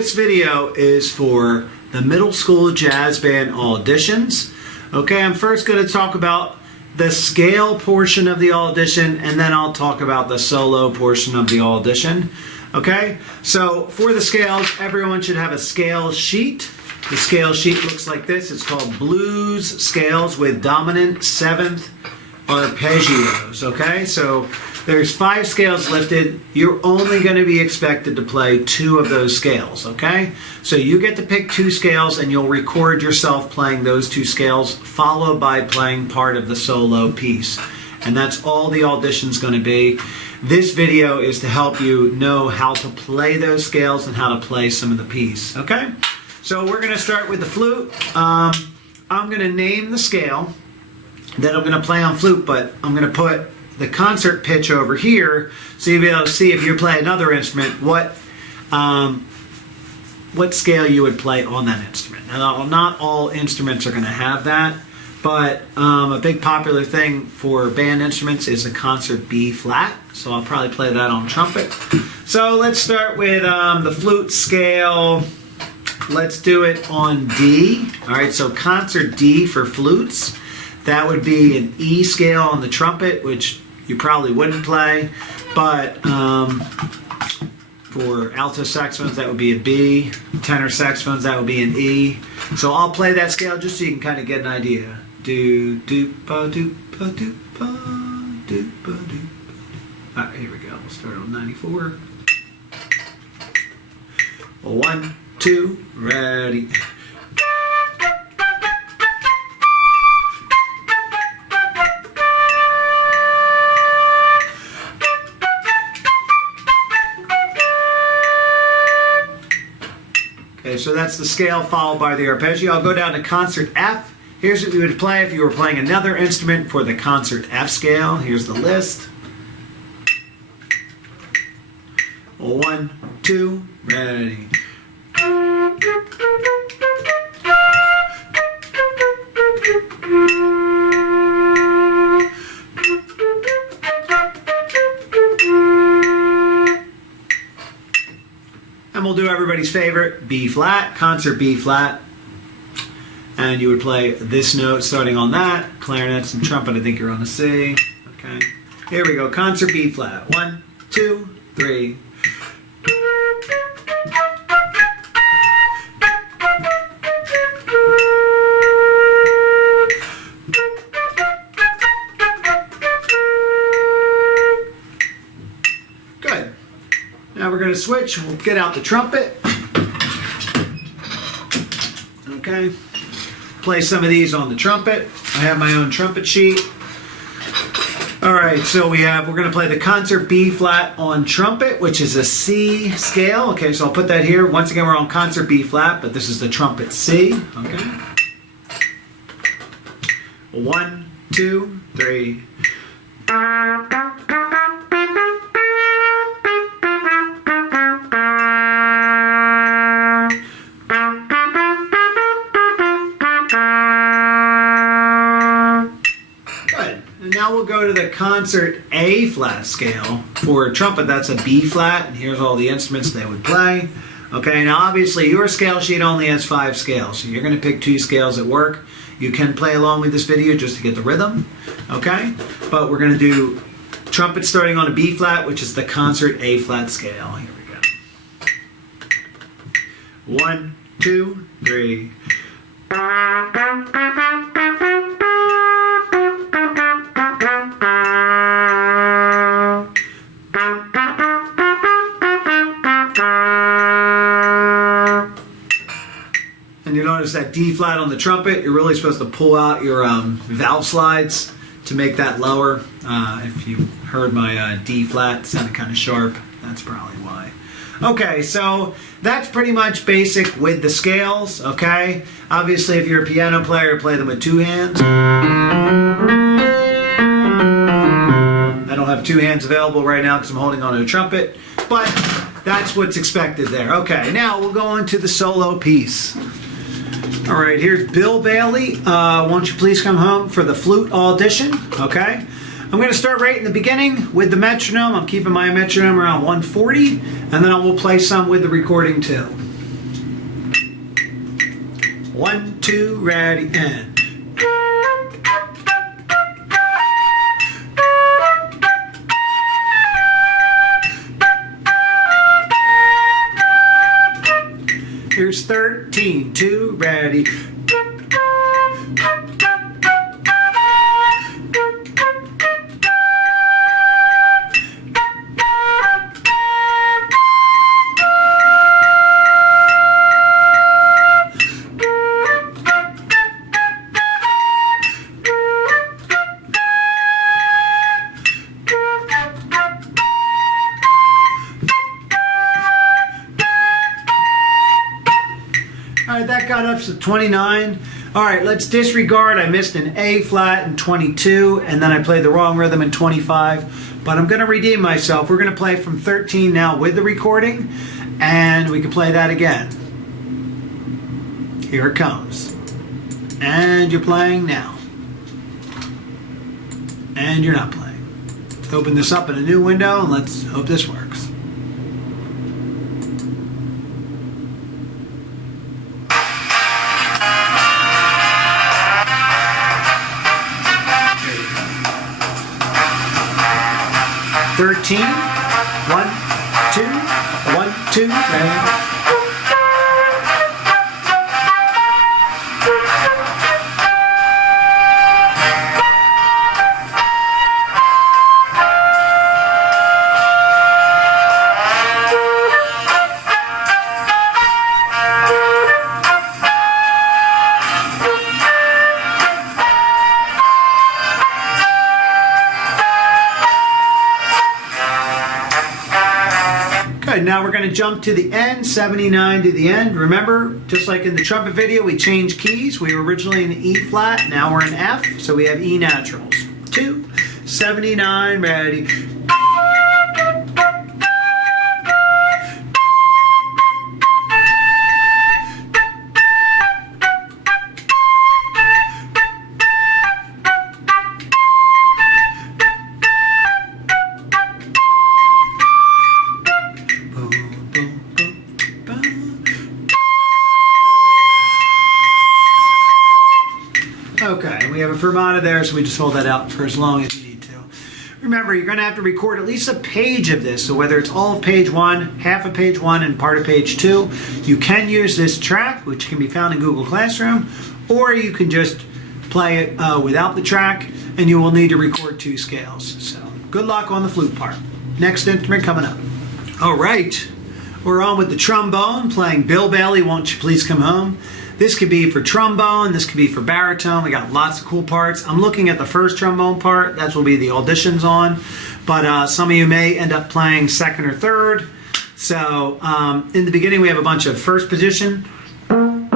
this video is for the middle school jazz band auditions. Okay, I'm first going to talk about the scale portion of the audition, and then I'll talk about the solo portion of the audition. Okay, so for the scales, everyone should have a scale sheet. The scale sheet looks like this. It's called Blues Scales with Dominant 7th Arpeggios. Okay, so there's 5 scales listed. You're only going to be expected to play 2 of those scales. Okay, so you get to pick 2 scales and you'll record yourself playing those 2 scales, followed by playing part of the solo piece. And that's all the audition's going to be. This video is to help you know how to play those scales and how to play some of the piece. Okay, so we're going to start with the flute. I'm going to name the scale that I'm going to play on flute, but I'm going to put the concert pitch over here so you'll be able to see, if you play another instrument, what scale you would play on that instrument. Now, not all instruments are going to have that, but a big popular thing for band instruments is the concert B flat, so I'll probably play that on trumpet. So let's start with the flute scale. Let's do it on D. All right, so concert D for flutes. That would be an E scale on the trumpet, which you probably wouldn't play, but for alto saxophones that would be a B, tenor saxophones that would be an E. So I'll play that scale just so you can kind of get an idea. Do do ba do ba do ba do ba do. All right, here we go. We'll start on 94. 1, 2, ready. Okay, so that's the scale followed by the arpeggio. I'll go down to concert F. Here's what you would play if you were playing another instrument for the concert F scale. Here's the list. 1, 2, ready. And we'll do everybody's favorite, B flat, concert B flat. And you would play this note starting on that. Clarinets and trumpet, I think you're on a C. Okay. Here we go, concert B flat. 1, 2, 3. Good. Now we're going to switch. We'll get out the trumpet. Okay. Play some of these on the trumpet. I have my own trumpet sheet. All right, so we're going to play the concert B flat on trumpet, which is a C scale. Okay, so I'll put that here. Once again, we're on concert B flat, but this is the trumpet C. Okay. 1, 2, 3. Now we'll go to the concert A flat scale. For trumpet, that's a B flat, and here's all the instruments they would play. Okay, now obviously your scale sheet only has 5 scales, so you're going to pick 2 scales at work. You can play along with this video just to get the rhythm, okay? But we're going to do trumpet starting on a B flat, which is the concert A flat scale. Here we go. 1, 2, 3. And you notice that D flat on the trumpet, you're really supposed to pull out your valve slides to make that lower. If you heard my D flat, it sounded kind of sharp. That's probably why. Okay, so that's pretty much basic with the scales, okay? Obviously, if you're a piano player, play them with 2 hands. I don't have 2 hands available right now because I'm holding onto a trumpet, but that's what's expected there. Okay, now we'll go on to the solo piece. All right, here's Bill Bailey. Won't you please come home for the flute audition, okay? I'm going to start right in the beginning with the metronome. I'm keeping my metronome around 140, and then I will play some with the recording too. 1, 2, ready, and. Here's 13, 2, ready. All right, that got us to 29. All right, let's disregard. I missed an A flat in 22, and then I played the wrong rhythm in 25. But I'm going to redeem myself. We're going to play from 13 now with the recording, and we can play that again. Here it comes. And you're playing now. And you're not playing. Let's open this up in a new window, and let's hope this works. Thirteen, 1, 2, 1, 2, ready. Now we're going to jump to the end, 79 to the end. Remember, just like in the trumpet video, we changed keys. We were originally in E flat, now we're in F, so we have E naturals. 2, 79, ready. Okay, we have a fermata there, so we just hold that out for as long as you need to. Remember, you're going to have to record at least a page of this, so whether it's all of page 1, half of page 1, and part of page 2, you can use this track, which can be found in Google Classroom, or you can just play it without the track, and you will need to record 2 scales. So, good luck on the flute part. Next instrument coming up. All right, we're on with the trombone, playing Bill Bailey, Won't You Please Come Home. This could be for trombone, this could be for baritone. We got lots of cool parts. I'm looking at the first trombone part. That will be the auditions on. But some of you may end up playing second or third. So in the beginning, we have a bunch of first position. And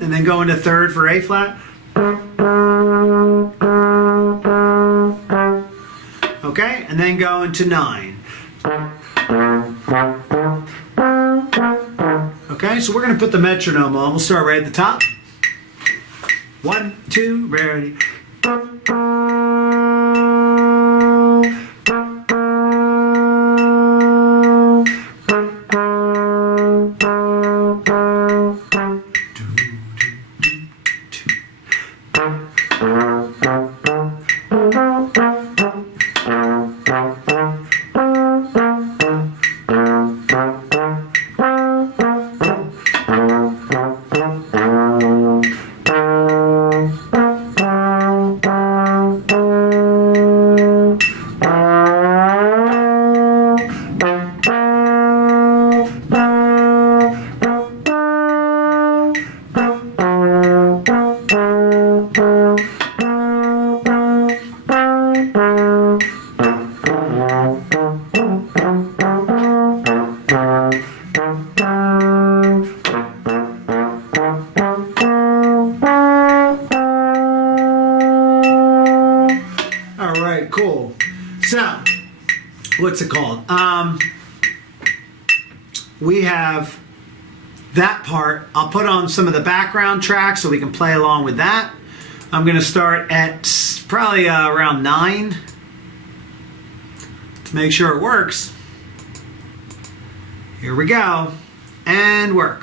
then go into third for A flat. Okay, and then go into 9. Okay, so we're going to put the metronome on. We'll start right at the top. 1, 2, ready. Cool. So, what's it called? We have that part. I'll put on some of the background tracks so we can play along with that. I'm going to start at probably around 9 to make sure it works. Here we go. And work.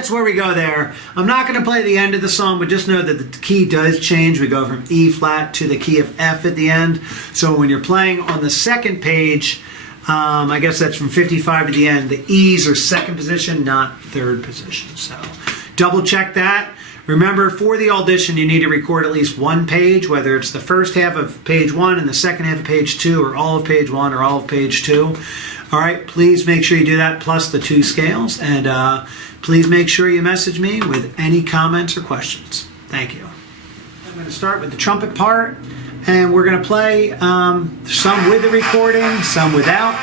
that's where we go there. I'm not going to play the end of the song, but just know that the key does change. We go from E flat to the key of F at the end. So when you're playing on the second page, I guess that's from 55 to the end, the E's are second position, not third position. So double check that. Remember, for the audition, you need to record at least one page, whether it's the first half of page 1 and the second half of page 2, or all of page 1 or all of page 2. All right, please make sure you do that, plus the 2 scales. And please make sure you message me with any comments or questions. Thank you. I'm going to start with the trumpet part, and we're going to play some with the recording, some without.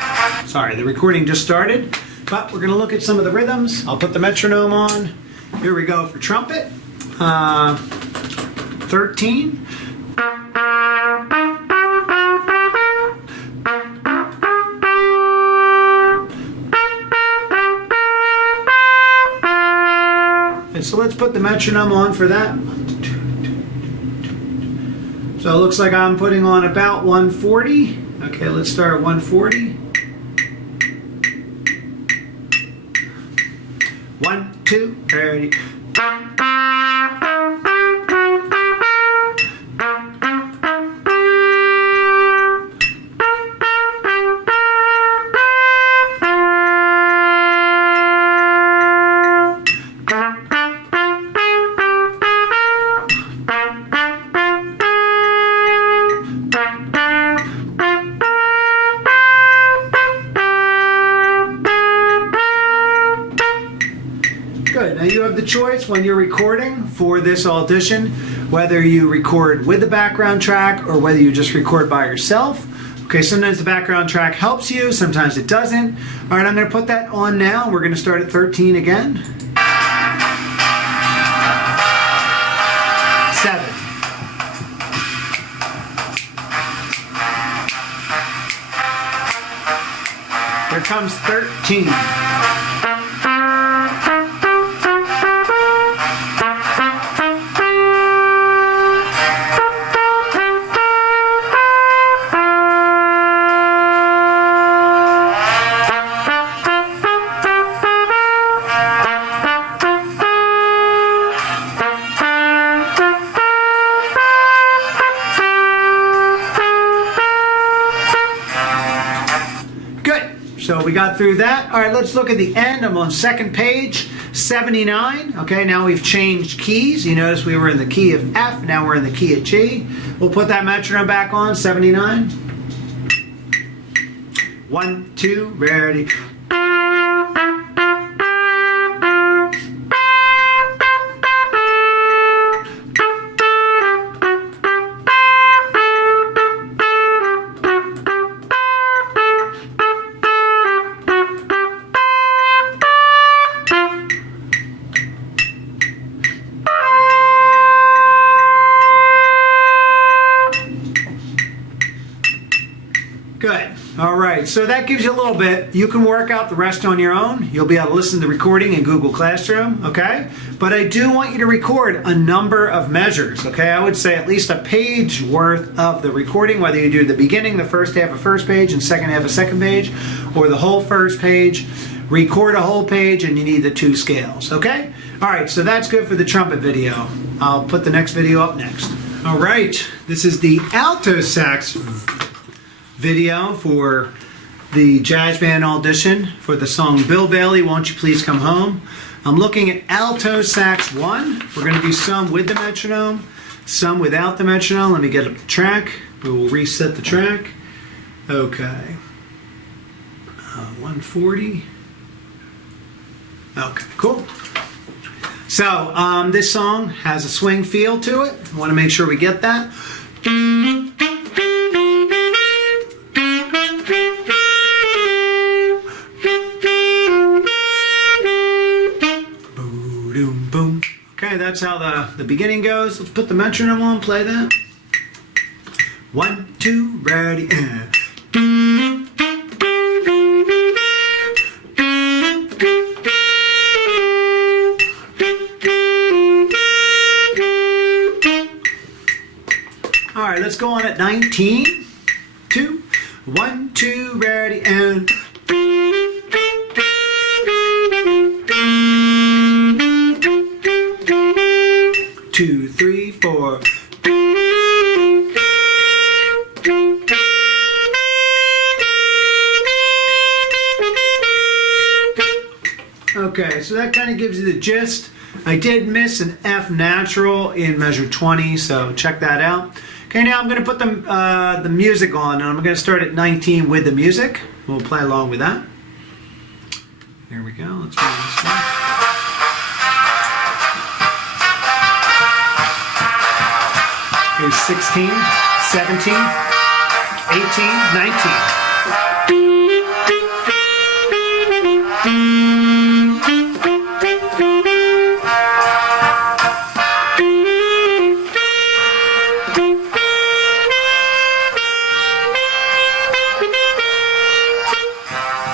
Sorry, the recording just started, but we're going to look at some of the rhythms. I'll put the metronome on. Here we go for trumpet. 13. And so let's put the metronome on for that. So it looks like I'm putting on about 140. Okay, let's start at 140. 1, 2, ready. Good. Now you have the choice when you're recording for this audition, whether you record with the background track or whether you just record by yourself. Okay, sometimes the background track helps you, sometimes it doesn't. All right, I'm going to put that on now. We're going to start at 13 again. 7. Here comes 13. So we got through that. All right, let's look at the end. I'm on second page, 79. Okay, now we've changed keys. You notice we were in the key of F, now we're in the key of G. We'll put that metronome back on, 79. 1, 2, ready. Good. All right. So that gives you a little bit. You can work out the rest on your own. You'll be able to listen to the recording in Google Classroom. Okay. But I do want you to record a number of measures. Okay. I would say at least a page worth of the recording, whether you do the beginning, the first half of first page, and second half of second page, or the whole first page. Record a whole page, and you need the 2 scales. Okay. All right. So that's good for the trumpet video. I'll put the next video up next. All right. This is the alto sax video for the jazz band audition for the song Bill Bailey, Won't You Please Come Home. I'm looking at alto sax 1. We're going to do some with the metronome, some without the metronome. Let me get up the track. We will reset the track. Okay. 140. Okay, cool. So this song has a swing feel to it. I want to make sure we get that. Boom. Okay, that's how the beginning goes. Let's put the metronome on, play that. 1, 2, ready, and. All right, let's go on at 19, 2, 1, 2, ready, and. Okay, so that kind of gives you the gist. I did miss an F natural in measure 20, so check that out. Okay, now I'm going to put the music on, and I'm going to start at 19 with the music. We'll play along with that. There we go. Let's move this one. Here's 16, 17, 18, 19.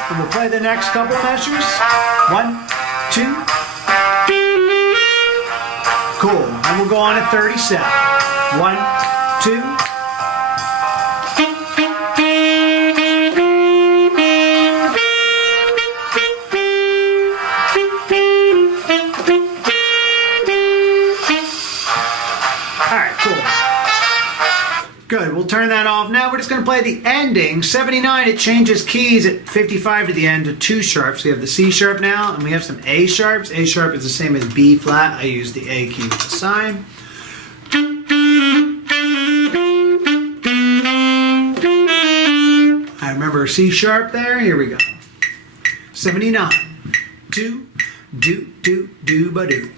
And we'll play the next couple measures. 1, 2. Cool. And we'll go on at 37. 1, 2. Good, we'll turn that off. Now we're just going to play the ending. 79, it changes keys at 55 to the end to 2 sharps. We have the C sharp now, and we have some A sharps. A sharp is the same as B flat. I use the A key with the sign. I remember C sharp there. Here we go. 79. Do, do, do, do, ba do.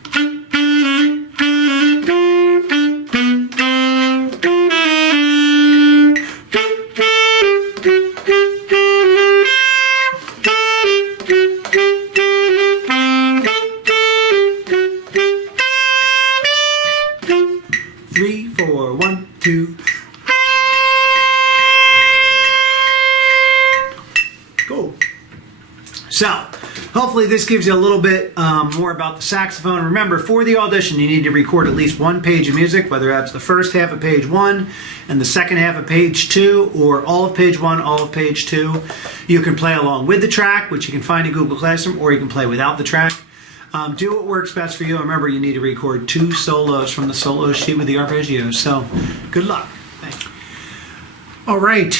3, 4, 1, 2. Cool. So, hopefully this gives you a little bit more about the saxophone. Remember, for the audition, you need to record at least 1 page of music, whether that's the first half of page 1 and the second half of page 2, or all of page 1, all of page 2. You can play along with the track, which you can find in Google Classroom, or you can play without the track. Do what works best for you. Remember, you need to record 2 solos from the solo sheet with the arpeggios. So, good luck. Thank you. All right.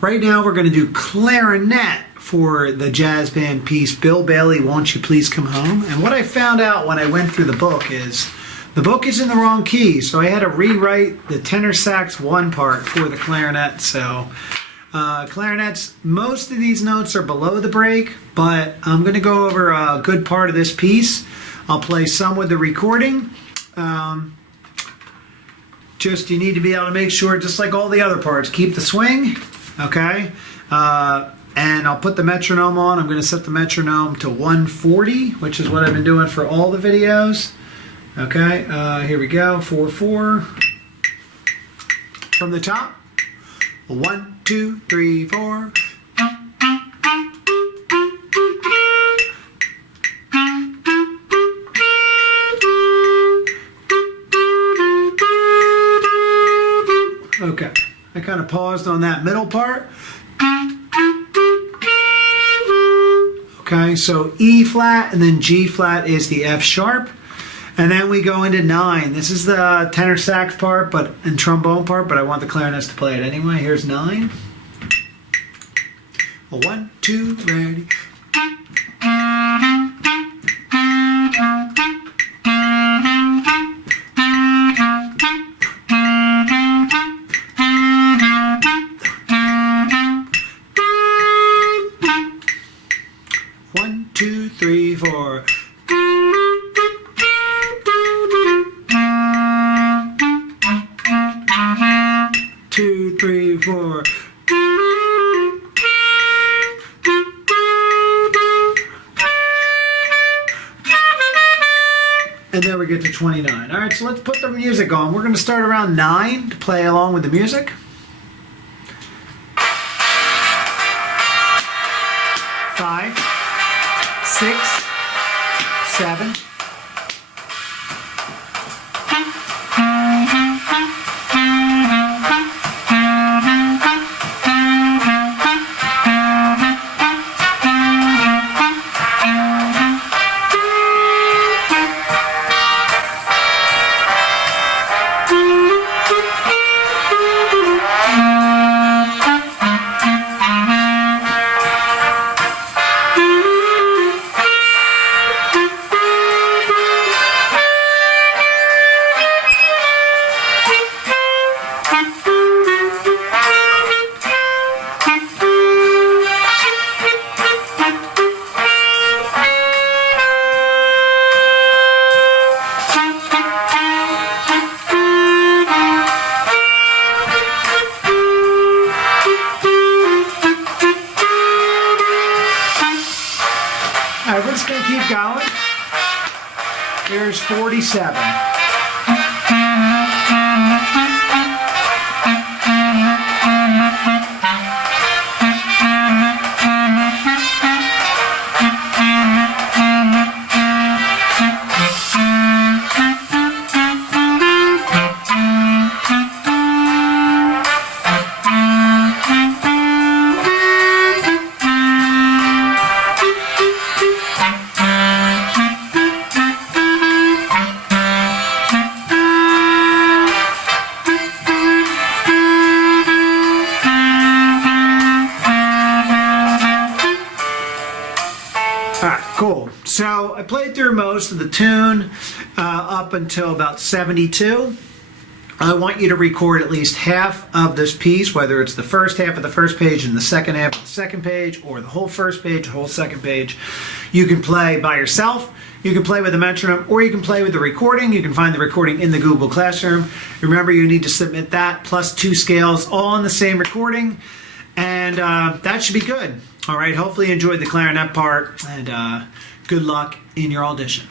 Right now, we're going to do clarinet for the jazz band piece, Bill Bailey, Won't You Please Come Home? And what I found out when I went through the book is in the wrong key. So I had to rewrite the tenor sax 1 part for the clarinet. So clarinets, most of these notes are below the break, but I'm going to go over a good part of this piece. I'll play some with the recording. Just you need to be able to make sure, just like all the other parts, keep the swing, okay? And I'll put the metronome on. I'm going to set the metronome to 140, which is what I've been doing for all the videos. Okay, here we go, 4/4. From the top, 1, 2, 3, 4. Okay, I kind of paused on that middle part. Okay, so E flat and then G flat is the F sharp. And then we go into 9. This is the tenor sax part and trombone part, but I want the clarinets to play it anyway. Here's 9. 1, 2, ready. One, two, three, four. 2, 3, 4. And then we get to 29. All right, so let's put the music on. We're going to start around 9 to play along with the music. 5, 6, 7. keep going. Here's 47. Cool. So I played through most of the tune up until about 72. I want you to record at least half of this piece, whether it's the first half of the first page and the second half of the second page, or the whole first page, the whole second page. You can play by yourself, you can play with a metronome, or you can play with the recording. You can find the recording in the Google Classroom. Remember, you need to submit that plus 2 scales all in the same recording, and that should be good. All right, hopefully you enjoyed the clarinet part, and good luck in your audition.